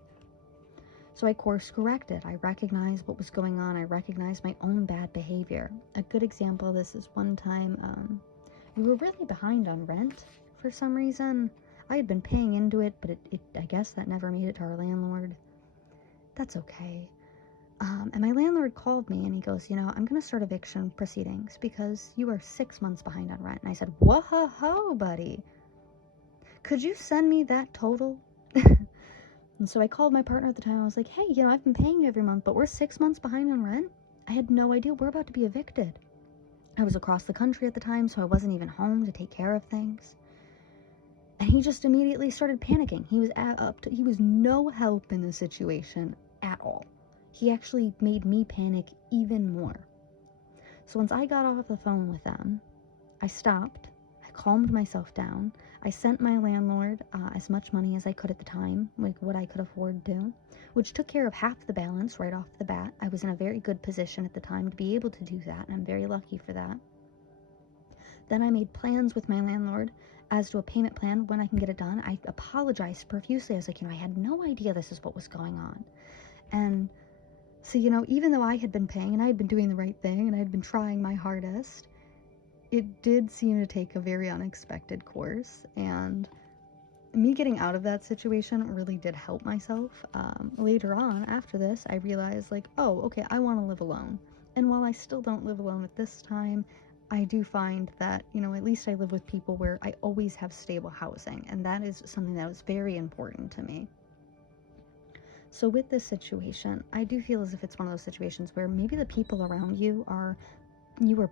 So I course corrected. I recognized what was going on. I recognized my own bad behavior. A good example of this is one time we were really behind on rent for some reason. I had been paying into it, but I guess that never made it to our landlord. That's okay. And my landlord called me and he goes, I'm going to start eviction proceedings because you are 6 months behind on rent. And I said, whoa, buddy. Could you send me that total? And so I called my partner at the time. I was like, hey, I've been paying you every month, but we're 6 months behind on rent. I had no idea. We're about to be evicted. I was across the country at the time, so I wasn't even home to take care of things. And he just immediately started panicking. He was no help in the situation at all. He actually made me panic even more. So once I got off the phone with them, I stopped. I calmed myself down. I sent my landlord as much money as I could at the time, like what I could afford to, which took care of half the balance right off the bat. I was in a very good position at the time to be able to do that, and I'm very lucky for that. Then I made plans with my landlord as to a payment plan when I can get it done. I apologized profusely. I was like, I had no idea this is what was going on. And so, even though I had been paying and I had been doing the right thing and I had been trying my hardest, it did seem to take a very unexpected course. And me getting out of that situation really did help myself. Later on, after this, I realized like, oh, okay, I want to live alone. And while I still don't live alone at this time, I do find that, at least I live with people where I always have stable housing, and that is something that was very important to me. So with this situation, I do feel as if it's one of those situations where maybe the people around you are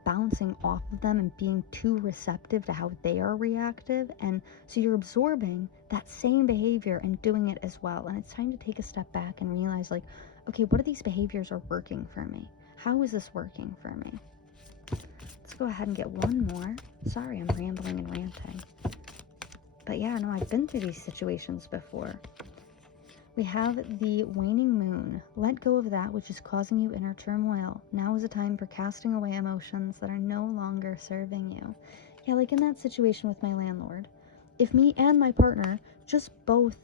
bouncing off of them and being too receptive to how they are reactive, and so you're absorbing that same behavior and doing it as well. And it's time to take a step back and realize, like, okay, what of these behaviors are working for me? How is this working for me? Let's go ahead and get one more. Sorry, I'm rambling and ranting. But yeah, no, I've been through these situations before. We have the waning moon. Let go of that which is causing you inner turmoil. Now is a time for casting away emotions that are no longer serving you. Yeah, like in that situation with my landlord. If me and my partner just both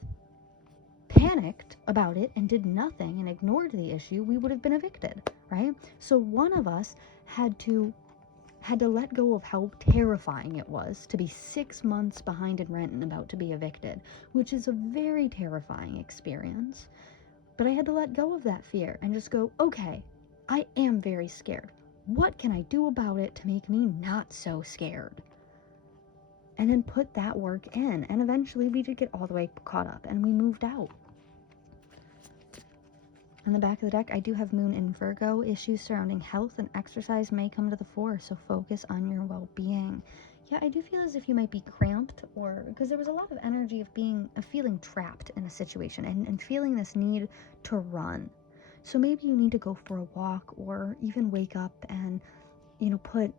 panicked about it and did nothing and ignored the issue, we would have been evicted, right? So one of us had to let go of how terrifying it was to be 6 months behind in rent and about to be evicted, which is a very terrifying experience. But I had to let go of that fear and just go, okay, I am very scared. What can I do about it to make me not so scared? And then put that work in. And eventually we did get all the way caught up and we moved out. On the back of the deck, I do have Moon in Virgo. Issues surrounding health and exercise may come to the fore, so focus on your well-being. Yeah, I do feel as if you might be cramped, or because there was a lot of energy of feeling trapped in a situation and feeling this need to run. So maybe you need to go for a walk, or even wake up and, put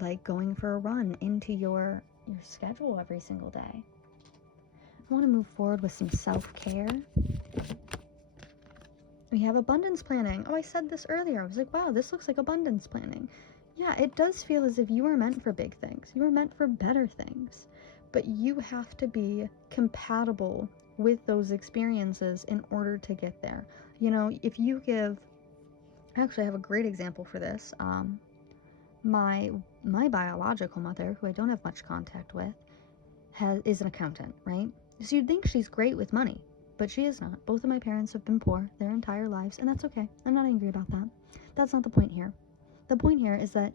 like going for a run into your schedule every single day. I want to move forward with some self-care. We have abundance planning. Oh, I said this earlier. I was like, wow, this looks like abundance planning. Yeah, it does feel as if you are meant for big things. You are meant for better things. But you have to be compatible with those experiences in order to get there. If you give... Actually, I have a great example for this. My biological mother, who I don't have much contact with, is an accountant, right? So you'd think she's great with money. But she is not. Both of my parents have been poor their entire lives, and that's okay. I'm not angry about that. That's not the point here. The point here is that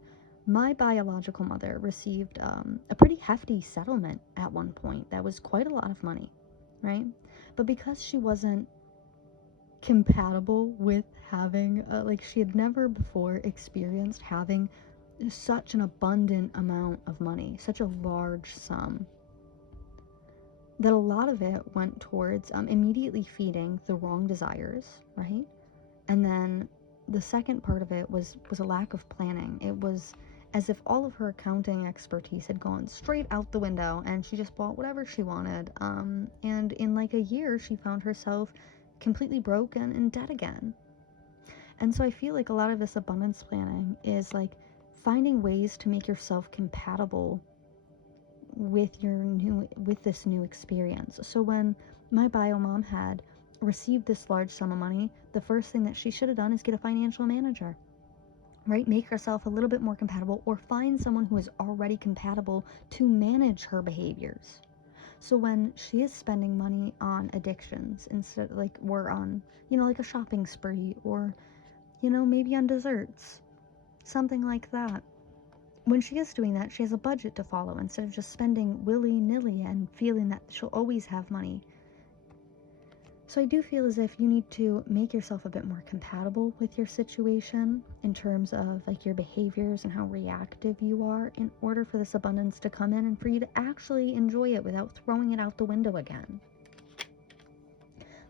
my biological mother received a pretty hefty settlement at one point. That was quite a lot of money, right? But because she wasn't compatible with having, she had never before experienced having such an abundant amount of money, such a large sum, that a lot of it went towards immediately feeding the wrong desires, right? And then the second part of it was a lack of planning. It was as if all of her accounting expertise had gone straight out the window and she just bought whatever she wanted. And in like a year, she found herself completely broke and in debt again. And so I feel like a lot of this abundance planning is like finding ways to make yourself compatible with this new experience. So when my bio mom had received this large sum of money, the first thing that she should have done is get a financial manager, right? Make herself a little bit more compatible, or find someone who is already compatible to manage her behaviors. So when she is spending money on addictions, instead, or on, like a shopping spree, or, maybe on desserts, something like that, when she is doing that, she has a budget to follow instead of just spending willy-nilly and feeling that she'll always have money. So I do feel as if you need to make yourself a bit more compatible with your situation in terms of like your behaviors and how reactive you are, in order for this abundance to come in and for you to actually enjoy it without throwing it out the window again.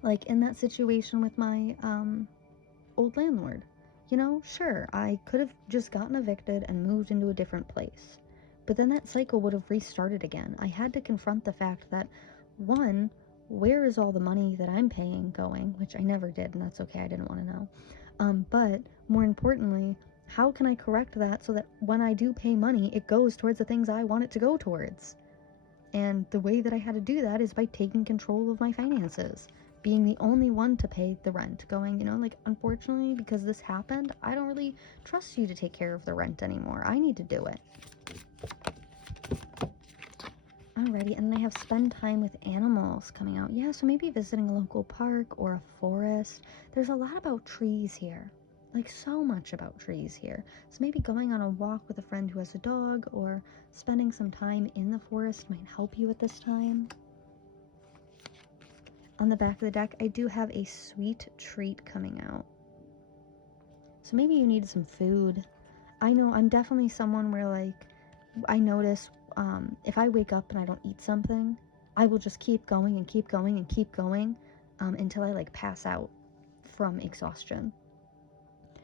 Like in that situation with my old landlord. Sure, I could have just gotten evicted and moved into a different place. But then that cycle would have restarted again. I had to confront the fact that, one, where is all the money that I'm paying going? Which I never did, and that's okay, I didn't want to know. But more importantly, how can I correct that so that when I do pay money, it goes towards the things I want it to go towards? And the way that I had to do that is by taking control of my finances. Being the only one to pay the rent, going, unfortunately, because this happened, I don't really trust you to take care of the rent anymore. I need to do it. Alrighty, and then I have spend time with animals coming out. Yeah, so maybe visiting a local park or a forest. There's a lot about trees here. like so much about trees here. So maybe going on a walk with a friend who has a dog, or spending some time in the forest might help you at this time. On the back of the deck, I do have a sweet treat coming out. So maybe you need some food. I know I'm definitely someone where, like, I notice if I wake up and I don't eat something, I will just keep going and keep going and keep going until I like pass out from exhaustion.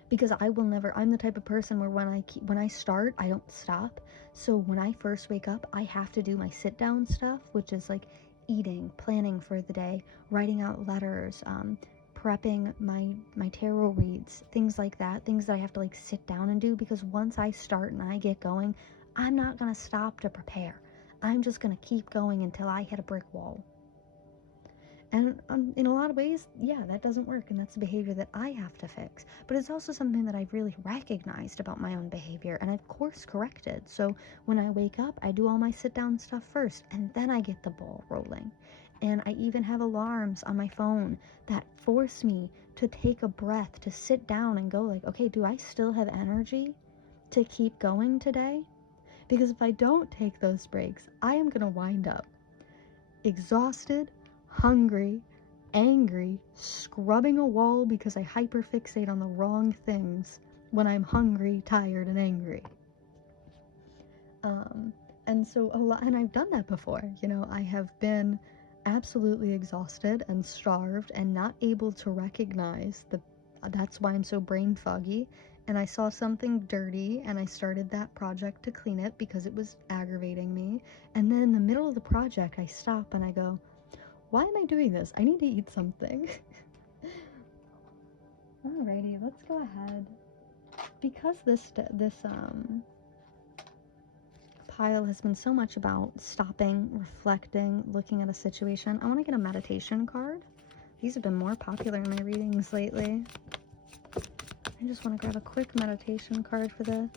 Because I will never, I'm the type of person where when I start, I don't stop. So when I first wake up, I have to do my sit down stuff, which is like eating, planning for the day, writing out letters, prepping my tarot reads, things like that, things that I have to like sit down and do, because once I start and I get going, I'm not going to stop to prepare. I'm just going to keep going until I hit a brick wall. And in a lot of ways, yeah, that doesn't work, and that's a behavior that I have to fix. But it's also something that I've really recognized about my own behavior, and I've course corrected. So when I wake up, I do all my sit down stuff first, and then I get the ball rolling. And I even have alarms on my phone that force me to take a breath, to sit down and go like, okay, do I still have energy to keep going today? Because if I don't take those breaks, I am going to wind up exhausted, hungry, angry, scrubbing a wall because I hyperfixate on the wrong things when I'm hungry, tired, and angry. And so and I've done that before. You know, I have been absolutely exhausted and starved and not able to recognize that's why I'm so brain foggy. And I saw something dirty and I started that project to clean it because it was aggravating me. And then in the middle of the project, I stop and I go, why am I doing this? I need to eat something. Alrighty, let's go ahead. Because this pile has been so much about stopping, reflecting, looking at a situation, I want to get a meditation card. These have been more popular in my readings lately. I just want to grab a quick meditation card for this.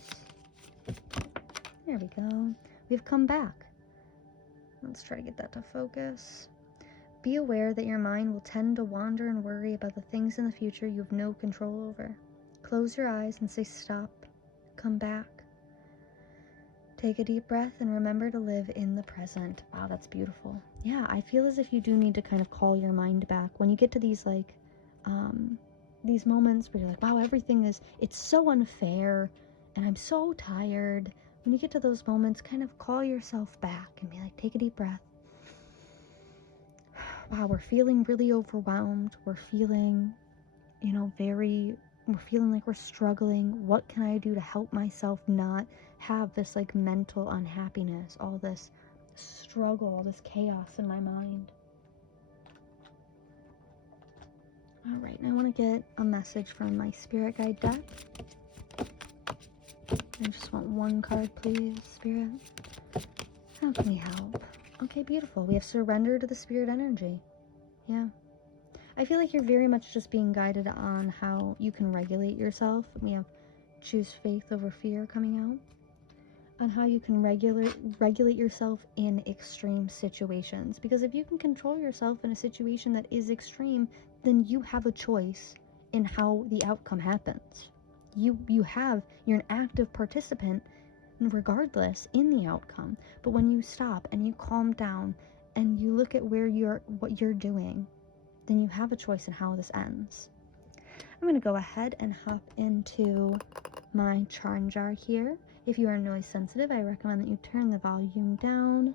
There we go. We've come back. Let's try to get that to focus. Be aware that your mind will tend to wander and worry about the things in the future you have no control over. Close your eyes and say stop. Come back. Take a deep breath and remember to live in the present. Wow, that's beautiful. Yeah, I feel as if you do need to kind of call your mind back. When you get to these like, these moments where you're like, wow, it's so unfair and I'm so tired. When you get to those moments, kind of call yourself back and be like, take a deep breath. Wow, we're feeling really overwhelmed. We're feeling, we're feeling like we're struggling. What can I do to help myself not have this like mental unhappiness, all this struggle, all this chaos in my mind? All right, now I want to get a message from my spirit guide deck. I just want one card, please, Spirit. How can we help? Okay, beautiful. We have surrender to the spirit energy. Yeah. I feel like you're very much just being guided on how you can regulate yourself. We have choose faith over fear coming out. On how you can regulate yourself in extreme situations. Because if you can control yourself in a situation that is extreme, then you have a choice in how the outcome happens. You're an active participant regardless in the outcome. But when you stop and you calm down and you look at what you're doing, then you have a choice in how this ends. I'm going to go ahead and hop into my charm jar here. If you are noise sensitive, I recommend that you turn the volume down.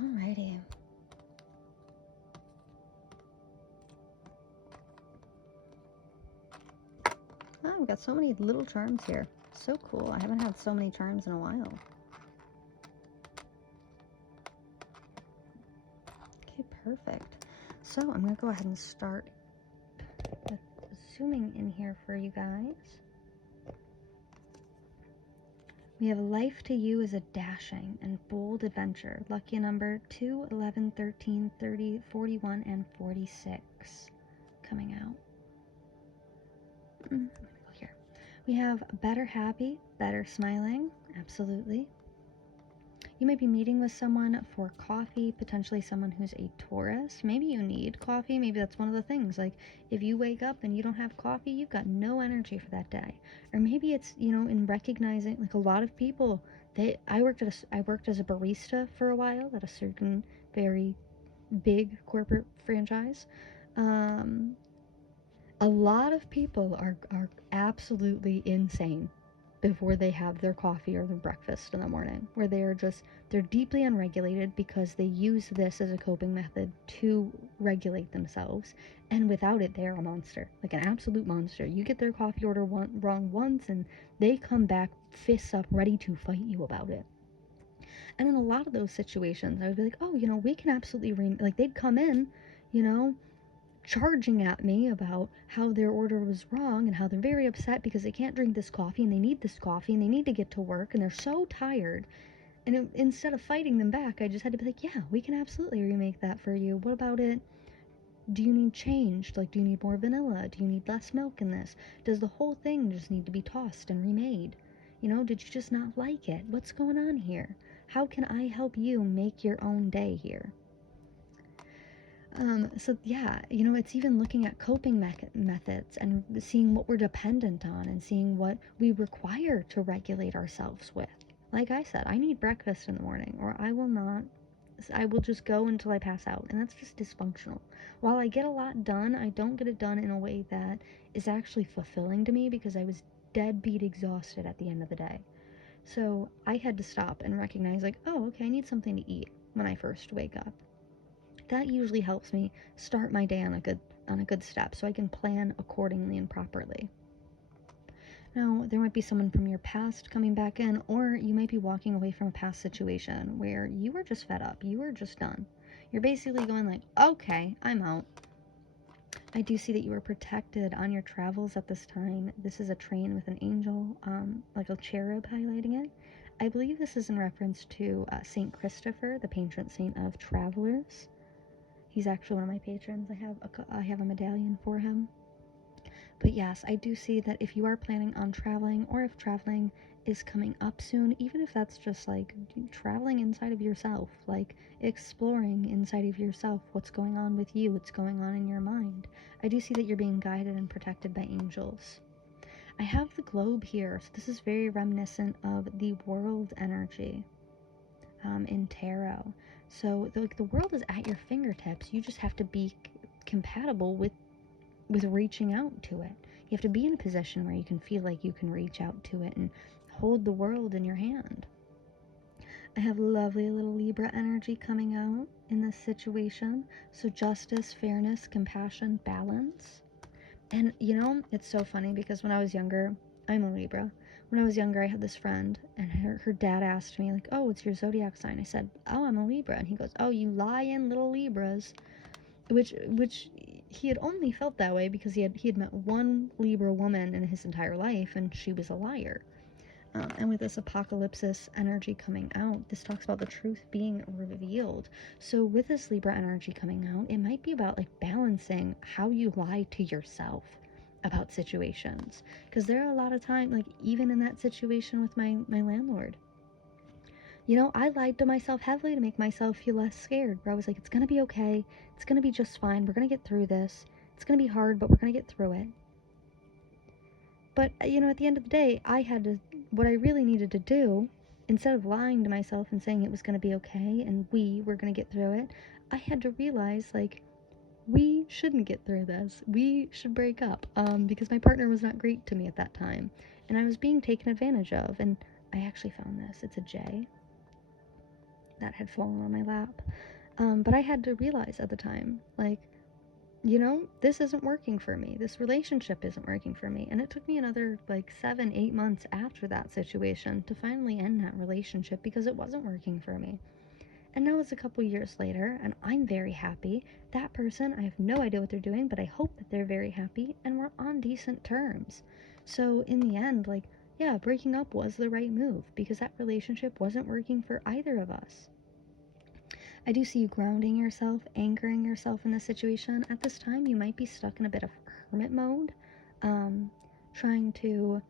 Alrighty. Oh, we've got so many little charms here. So cool. I haven't had so many charms in a while. Okay, perfect. So I'm going to go ahead and start zooming in here for you guys. We have life to you is a dashing and bold adventure. Lucky number 2, 11, 13, 30, 41, and 46 coming out. Let me go here. We have better happy, better smiling. Absolutely. You might be meeting with someone for coffee, potentially someone who's a Taurus. Maybe you need coffee. Maybe that's one of the things. Like, if you wake up and you don't have coffee, you've got no energy for that day. Or maybe it's, in recognizing, like, a lot of people, I worked as a barista for a while at a certain very big corporate franchise. A lot of people are absolutely insane before they have their coffee or their breakfast in the morning, where they're deeply unregulated because they use this as a coping method to regulate themselves, and without it they're a monster, like an absolute monster. You get their coffee order wrong once and they come back fists up ready to fight you about it. And in a lot of those situations I would be like, oh, we can absolutely like, they'd come in, charging at me about how their order was wrong and how they're very upset because they can't drink this coffee and they need this coffee and they need to get to work and they're so tired. And instead of fighting them back, I just had to be like, yeah, we can absolutely remake that for you. What about it? Do you need changed? Like, do you need more vanilla? Do you need less milk in this? Does the whole thing just need to be tossed and remade? Did you just not like it? What's going on here? How can I help you make your own day here? So yeah, it's even looking at coping methods and seeing what we're dependent on and seeing what we require to regulate ourselves with. Like I said, I need breakfast in the morning or I will just go until I pass out, and that's just dysfunctional. While I get a lot done, I don't get it done in a way that is actually fulfilling to me because I was deadbeat exhausted at the end of the day. So I had to stop and recognize, like, oh, okay, I need something to eat when I first wake up. That usually helps me start my day on a good step so I can plan accordingly and properly. Now, there might be someone from your past coming back in, or you might be walking away from a past situation where you were just fed up, you were just done. You're basically going like, okay, I'm out. I do see that you are protected on your travels at this time. This is a train with an angel, like a cherub highlighting it. I believe this is in reference to Saint Christopher, the patron saint of travelers. He's actually one of my patrons. I have a medallion for him. But yes, I do see that if you are planning on traveling, or if traveling is coming up soon, even if that's just like traveling inside of yourself, like exploring inside of yourself what's going on with you, what's going on in your mind, I do see that you're being guided and protected by angels. I have the globe here, so this is very reminiscent of the world energy in tarot. So the world is at your fingertips. You just have to be compatible with reaching out to it. You have to be in a position where you can feel like you can reach out to it and hold the world in your hand. I have lovely little Libra energy coming out in this situation. So justice, fairness, compassion, balance. And it's so funny because when I was younger, I'm a Libra. When I was younger, I had this friend, and her dad asked me, like, oh, what's your zodiac sign? I said, oh, I'm a Libra. And he goes, oh, you lying little Libras. Which he had only felt that way because he had met one Libra woman in his entire life, and she was a liar. And with this apocalypsis energy coming out, this talks about the truth being revealed. So with this Libra energy coming out, it might be about like balancing how you lie to yourself about situations. Because there are a lot of times, like even in that situation with my landlord, I lied to myself heavily to make myself feel less scared, where I was like, it's gonna be okay, it's gonna be just fine, we're gonna get through this, it's gonna be hard, but we're gonna get through it. But, at the end of the day, what I really needed to do, instead of lying to myself and saying it was going to be okay and we were going to get through it, I had to realize, like, we shouldn't get through this. We should break up, because my partner was not great to me at that time. And I was being taken advantage of. And I actually found this. It's a J that had fallen on my lap. But I had to realize at the time, like, this isn't working for me. This relationship isn't working for me. And it took me another 7-8 months after that situation to finally end that relationship because it wasn't working for me. And now it's a couple years later, and I'm very happy. That person, I have no idea what they're doing, but I hope that they're very happy and we're on decent terms. So in the end, yeah, breaking up was the right move because that relationship wasn't working for either of us. I do see you grounding yourself, anchoring yourself in this situation. At this time, you might be stuck in a bit of hermit mode. trying to,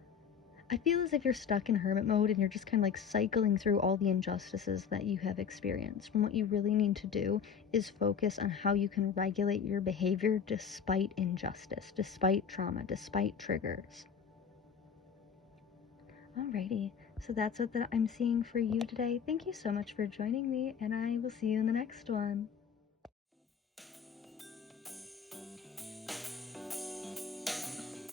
I feel as if you're stuck in hermit mode and you're just kind of like cycling through all the injustices that you have experienced. And what you really need to do is focus on how you can regulate your behavior despite injustice, despite trauma, despite triggers. Alrighty, so that's what I'm seeing for you today. Thank you so much for joining me, and I will see you in the next one.